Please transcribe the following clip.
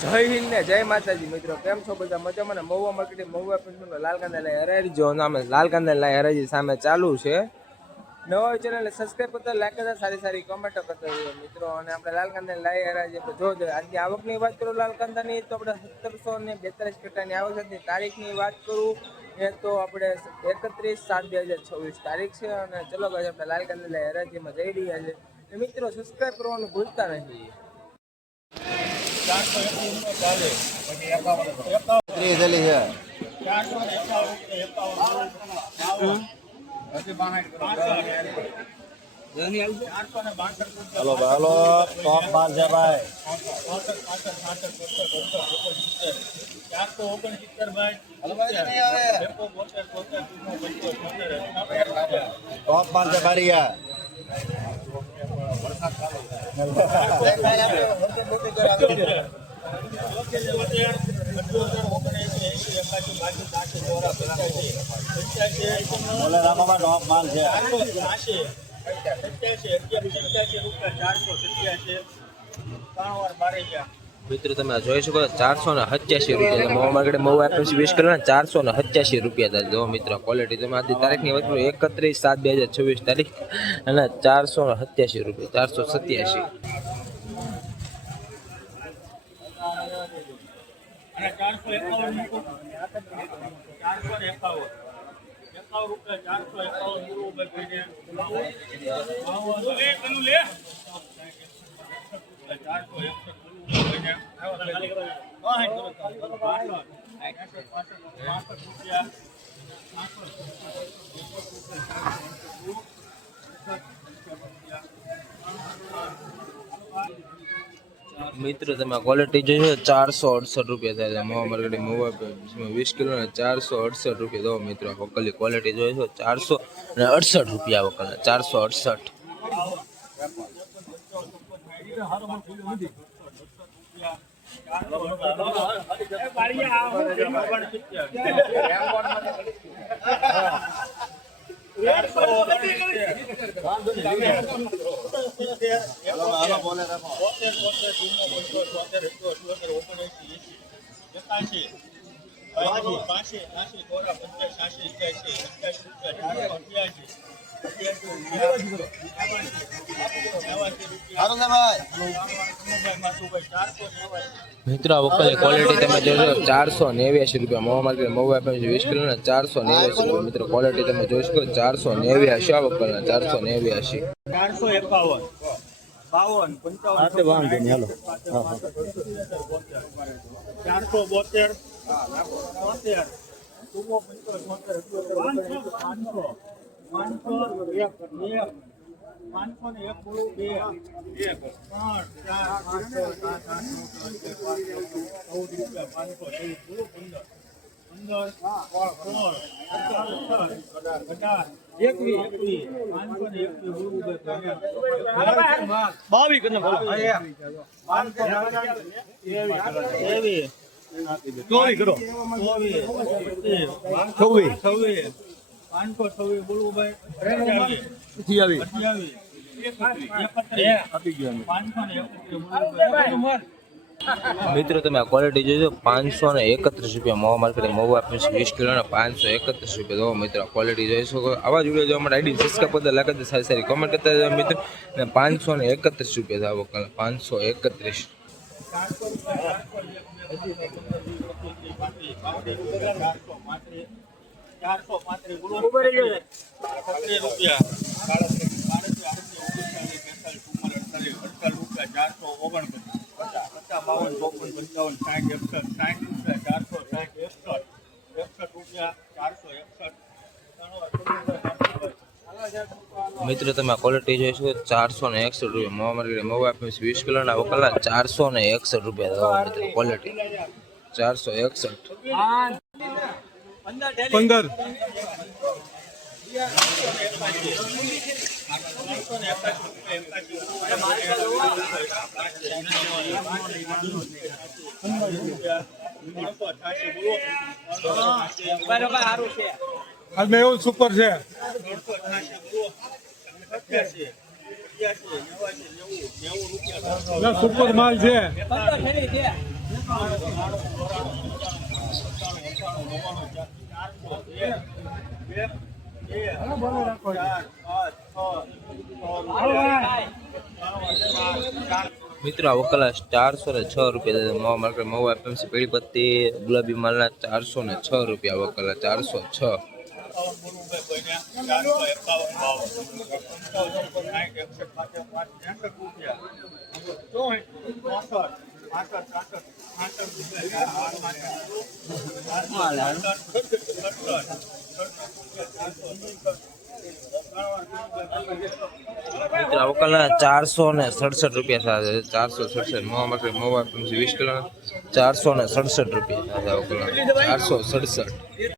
જય હિન્દ ને જય માતાજી મિત્રો, કેમ છો બધા મજામાં ને? મહુવા માર્કેટિંગ મહુવા પેન્ટનો લાલ કાંદા લઈ હરાજી જો નામે લાલ કાંદા લઈ હરાજી સામે ચાલુ છે. નવા ચેનલ સબસ્ક્રાઈબ કરતા, લાઈક કરતા, સારી સારી કમેન્ટો કરતા હોય મિત્રો. અને આપણે લાલ કાંદા લઈ હરાજી જો આજની આવકની વાત કરું લાલ કાંદાની તો આપણે 1742 કટ્ટાની આવક હતી. તારીખની વાત કરું એ તો આપણે 31/7/2026 તારીખ છે. અને ચલો ભાઈ આપણે લાલ કાંદા લઈ હરાજીમાં જઈ રહ્યા છે મિત્રો. સબસ્ક્રાઈબ કરવાનું ભૂલતા નહીં. 431 હલો હાલો ટોપ માલ છે ભાઈ 469 ભાઈ ટોપ માલ છે બારિયા બોલે રામામાં ટોપ માલ છે મિત્રો તમે જોઈ શકો 487 રૂપિયા Mahuva market Mahuva APMC 20 kilo 487 રૂપિયા જો મિત્રો. ક્વોલિટી તમે આજની તારીખની વાત કરો 31/7/2026 તારીખ અને 487 રૂપિયા 487. મિત્રો તમે ક્વોલિટી જોઈશો 468 રૂપિયા થાય મહુવા માર્કેટ મહુવા 20 કિલો ને 468 રૂપિયા દો મિત્રો. વકલી ક્વોલિટી જોઈશો 468 રૂપિયા વકલ 468. મિત્રો વકલી ક્વોલિટી તમે જોશો 489 રૂપિયા Mahuva market Mahuva APMC 20 kilo ને 489 રૂપિયા મિત્રો. ક્વોલિટી તમે જોઈ શકો 489 વકલના 489. 451 52 વાંધો નહીં હાલો 472 મિત્રો તમે આ ક્વોલિટી જોઈજો 531 રૂપિયા Mahuva market Mahuva APMC 20 kilo ને 531 રૂપિયા દો મિત્રો. ક્વોલિટી જોઈ શકો. આવા જ વિડીયો જોવા માટે આઈડી સબસ્ક્રાઈબ કરતા, લાઈક કરતા, સારી સારી કમેન્ટ કરતા જાવ મિત્રો. અને 531 રૂપિયા થાવ 531. મિત્રો તમે ક્વોલિટી જોઈશો 461 રૂપિયા Mahuva market Mahuva APMC 20 kilo ના વકલના 461 રૂપિયા મિત્રો. ક્વોલિટી 461. 15 आज में એવું સુપર છે સુપર માલ છે. મિત્રો આ વકલા 406 રૂપિયા મહુવા માર્કેટ મહુવા એપીએમસી પેઢી પત્તી ગુલાબી માલના 406 રૂપિયા વકલા 406. મિત્રો વકલા 467 રૂપિયા થાય 467 Mahuva market Mahuva APMC 20 kilo 467 રૂપિયા થાય વકલા 467.